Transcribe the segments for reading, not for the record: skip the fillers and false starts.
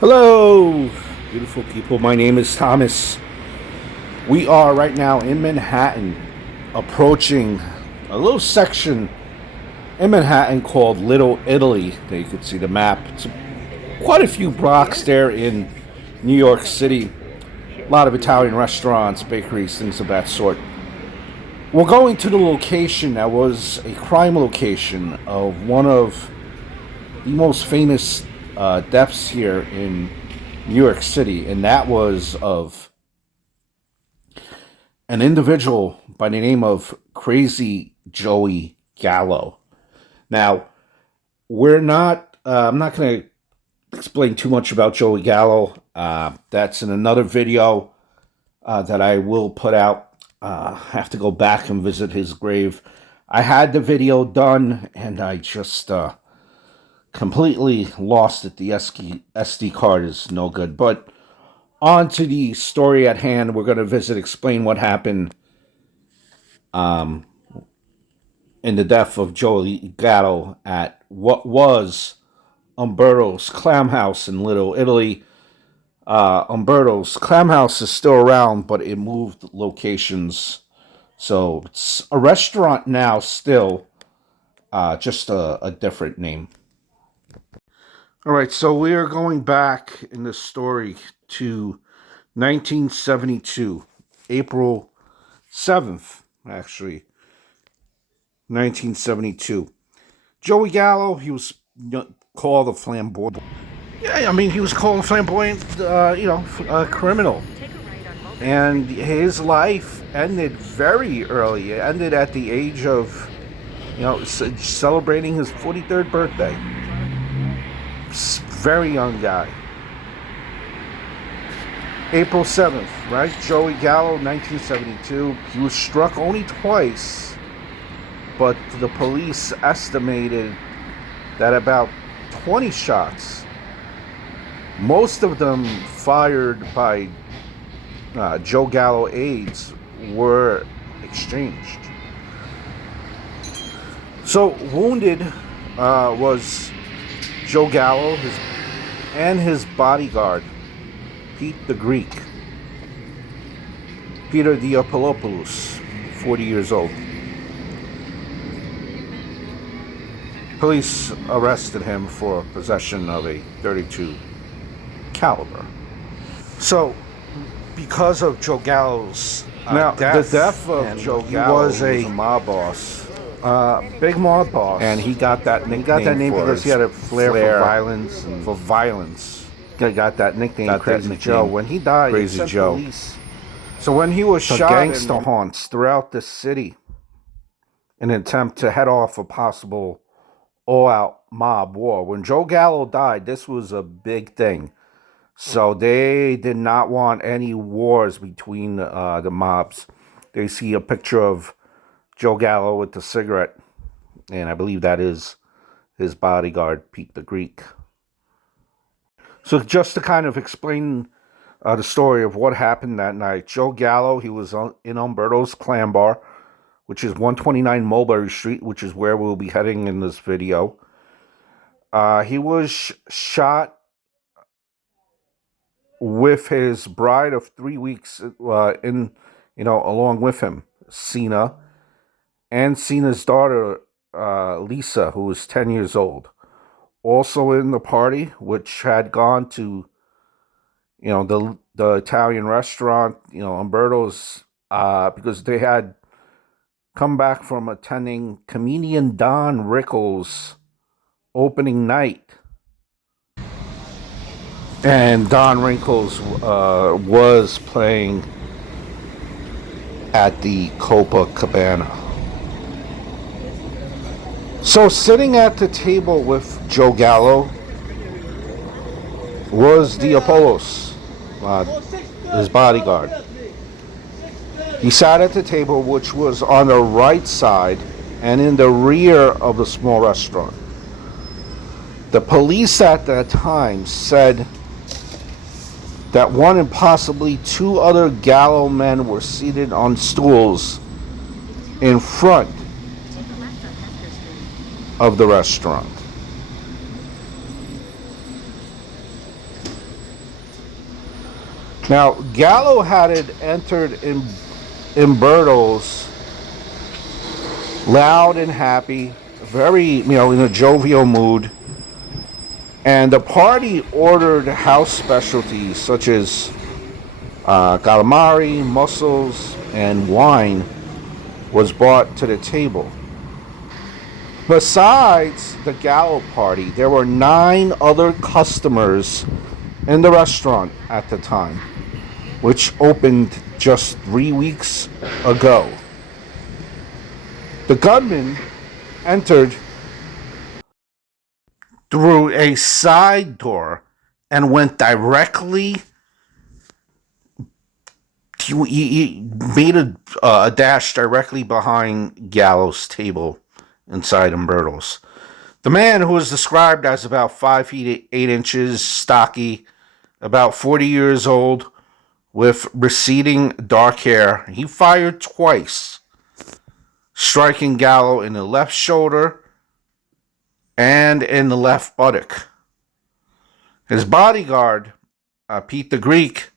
Hello, beautiful people. My name is Thomas. We are right now in Manhattan, approaching a little section in Manhattan called Little Italy. There you can see the map. It's quite a few blocks there in New York City. A lot of Italian restaurants, bakeries, things of that sort. We're going to the location that was a crime location of one of the most famous deaths here in New York City, and that was of an individual by the name of Crazy Joey Gallo. Now, I'm not going to explain too much about Joey Gallo. That's in another video that I will put out. I have to go back and visit his grave. I had the video done, and I just completely lost it. The SD card is no good. But on to the story at hand. We're going to explain what happened in the death of Joey Gallo at what was Umberto's Clam House in Little Italy. Umberto's Clam House is still around, but it moved locations. So it's a restaurant now still, just a different name. All right, so we are going back in the story to 1972, April 7th, actually, 1972. Joey Gallo, he was called a flamboyant. Yeah, I mean, he was called a flamboyant, criminal. And his life ended very early. It ended at the age of, celebrating his 43rd birthday. Very young guy. April 7th, right? Joey Gallo, 1972. He was struck only twice, but the police estimated that about 20 shots, most of them fired by Joe Gallo aides, were exchanged. So wounded was Joe Gallo and his bodyguard, Pete the Greek, Peter Diapolopoulos, 40 years old. Police arrested him for possession of a .32 caliber. So, because of Joe Gallo's death, the death of Joe Gallo, was a mob boss. Big mob boss, and he got that nickname. He got that name because he had a flair for violence. He got that nickname, Crazy Joe. When he died, Crazy Joe. Police. So when he was shot, gangster haunts throughout the city, in an attempt to head off a possible all-out mob war. When Joe Gallo died, this was a big thing. So they did not want any wars between the mobs. They see a picture of Joe Gallo with the cigarette, and I believe that is his bodyguard, Pete the Greek. So just to kind of explain the story of what happened that night, Joe Gallo, he was in Umberto's Clam Bar, which is 129 Mulberry Street, which is where we'll be heading in this video. He was shot with his bride of 3 weeks along with him, Cena, and Cena's daughter, Lisa, who was 10 years old. Also in the party, which had gone to, the Italian restaurant, Umberto's, because they had come back from attending comedian Don Rickles' opening night. And Don Rickles was playing at the Copacabana. So sitting at the table with Joe Gallo was Diapolopoulos, his bodyguard. He sat at the table, which was on the right side and in the rear of the small restaurant. The police at that time said that one and possibly two other Gallo men were seated on stools in front of the restaurant. Now, Gallo had entered in Umberto's loud and happy, very, in a jovial mood. And the party ordered house specialties such as calamari, mussels, and wine was brought to the table. Besides the Gallo party, there were 9 other customers in the restaurant at the time, which opened just 3 weeks ago. The gunman entered through a side door and went directly. He made a dash directly behind Gallo's table inside Umberto's. The man, who was described as about 5 feet 8 inches, stocky, about 40 years old, with receding dark hair, he fired twice, striking Gallo in the left shoulder and in the left buttock. His bodyguard, Pete the Greek,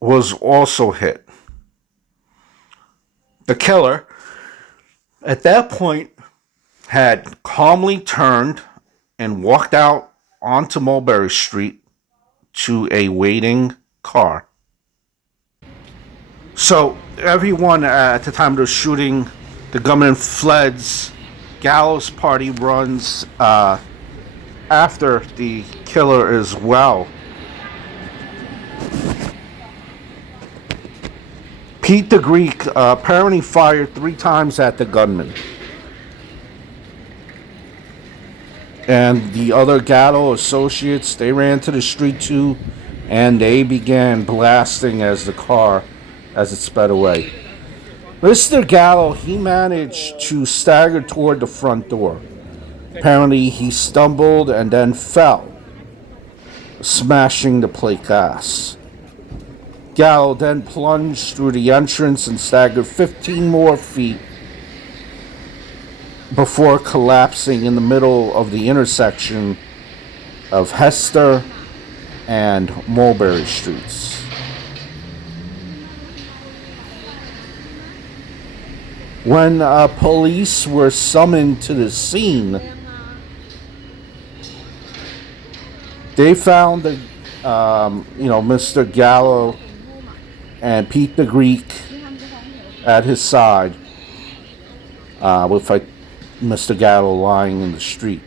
was also hit. The killer, at that point, had calmly turned and walked out onto Mulberry Street to a waiting car. So everyone at the time of the shooting, the gunman fled. Gallo's party runs after the killer as well. Pete the Greek apparently fired 3 times at the gunman. And the other Gallo associates, they ran to the street too, and they began blasting as it sped away. Mr. Gallo, he managed to stagger toward the front door. Apparently, he stumbled and then fell, smashing the plate glass. Gallo then plunged through the entrance and staggered 15 more feet before collapsing in the middle of the intersection of Hester and Mulberry Streets. When police were summoned to the scene, they found Mr. Gallo and Pete the Greek at his side, with Mr. Gallo lying in the street.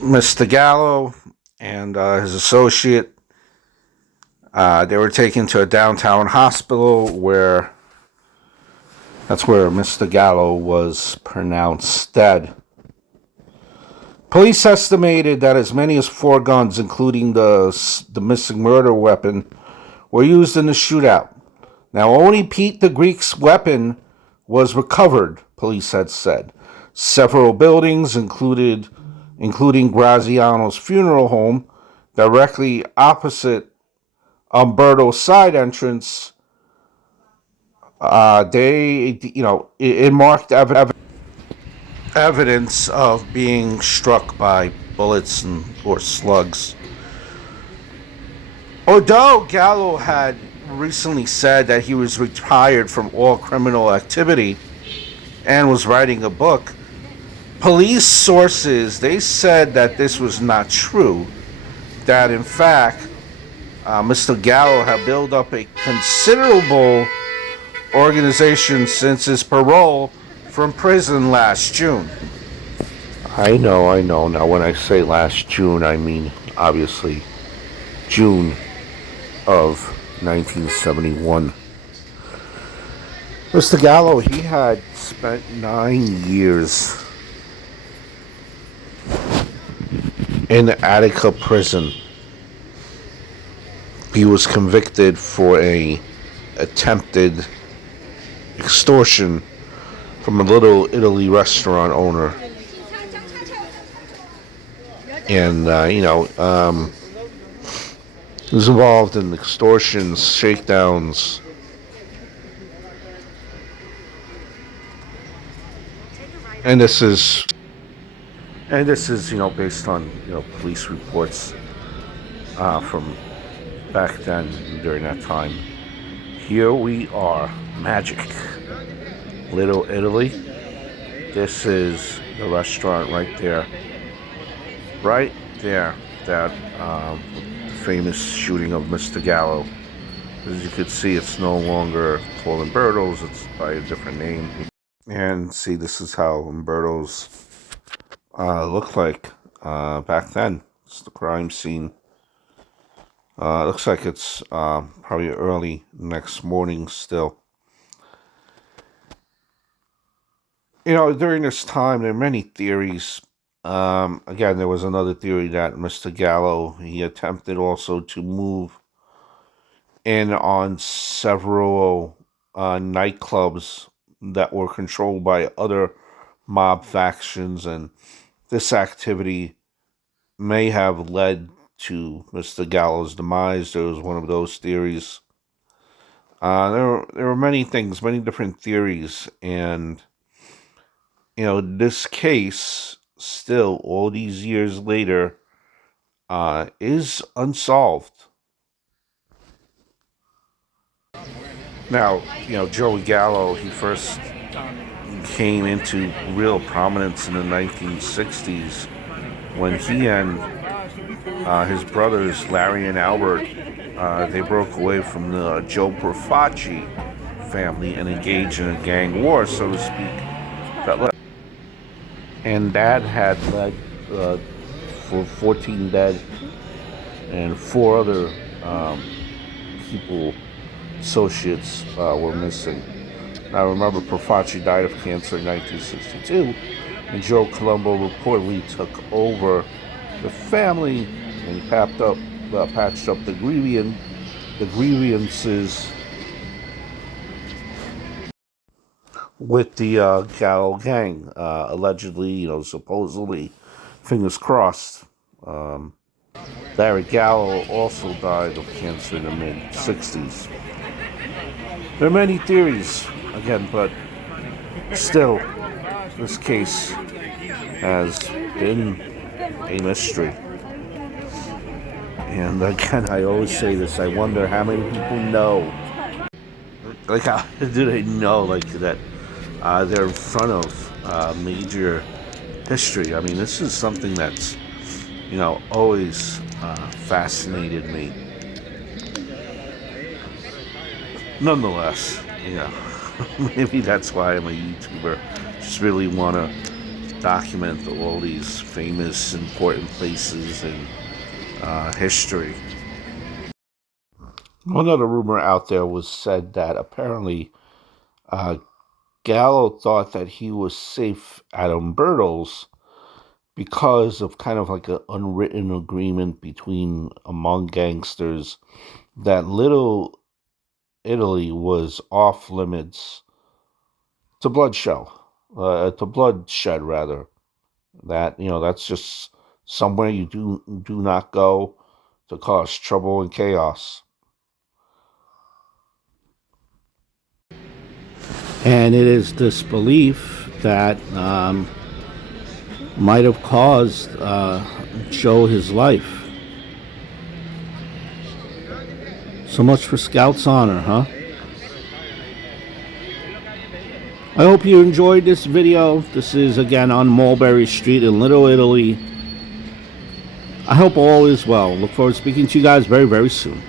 Mr. Gallo and his associate, they were taken to a downtown hospital that's where Mr. Gallo was pronounced dead. Police estimated that as many as 4 guns, including the missing murder weapon, were used in the shootout. Now, only Pete the Greek's weapon was recovered, police had said. Several buildings, including Graziano's funeral home, directly opposite Umberto's side entrance, it marked evidence of being struck by bullets or slugs. Although Gallo had recently said that he was retired from all criminal activity and was writing a book, police sources, they said that this was not true. That in fact, Mr. Gallo had built up a considerable organization since his parole from prison last June. I know. Now, when I say last June, I mean, obviously, June of 1971. Mr. Gallo, he had spent 9 years in Attica prison. He was convicted for a attempted extortion from a Little Italy restaurant owner. And, he was involved in extortions, shakedowns. And this is And this is, based on, police reports from back then, during that time. Here we are, magic. Little Italy. This is the restaurant right there. Right there. That famous shooting of Mr. Gallo. As you can see, it's no longer called Umberto's, it's by a different name. And see, this is how Umberto's looked like back then. It's the crime scene. Looks like it's probably early next morning still. During this time, there are many theories. Again, there was another theory that Mr. Gallo, he attempted also to move in on several nightclubs that were controlled by other mob factions, and this activity may have led to Mr. Gallo's demise. There was one of those theories. There were many things, many different theories, and this case still, all these years later, is unsolved. Now, Joey Gallo, he first came into real prominence in the 1960s when he and his brothers, Larry and Albert, they broke away from the Joe Profaci family and engaged in a gang war, so to speak. And Dad had led for 14 dead and 4 other people, associates, were missing. Now remember, Profaci died of cancer in 1962, and Joe Colombo reportedly took over the family and he patched up the grievances with the Gallo gang, allegedly, supposedly, fingers crossed. Larry Gallo also died of cancer in the mid-60s. There are many theories, again, but still, this case has been a mystery. And again, I always say this, I wonder how many people know. Like, how do they know, like, that they're in front of major history? I mean, this is something that's, always fascinated me. Nonetheless, maybe that's why I'm a YouTuber. Just really want to document all these famous, important places in history. One other rumor out there was said that apparently Gallo thought that he was safe at Umberto's because of kind of like an unwritten agreement among gangsters that Little Italy was off limits to bloodshed rather. That, that's just somewhere you do not go to cause trouble and chaos. And it is this belief that might have caused Joe his life. So much for Scout's honor, huh? I hope you enjoyed this video. This is again on Mulberry Street in Little Italy. I hope all is well. Look forward to speaking to you guys very, very soon.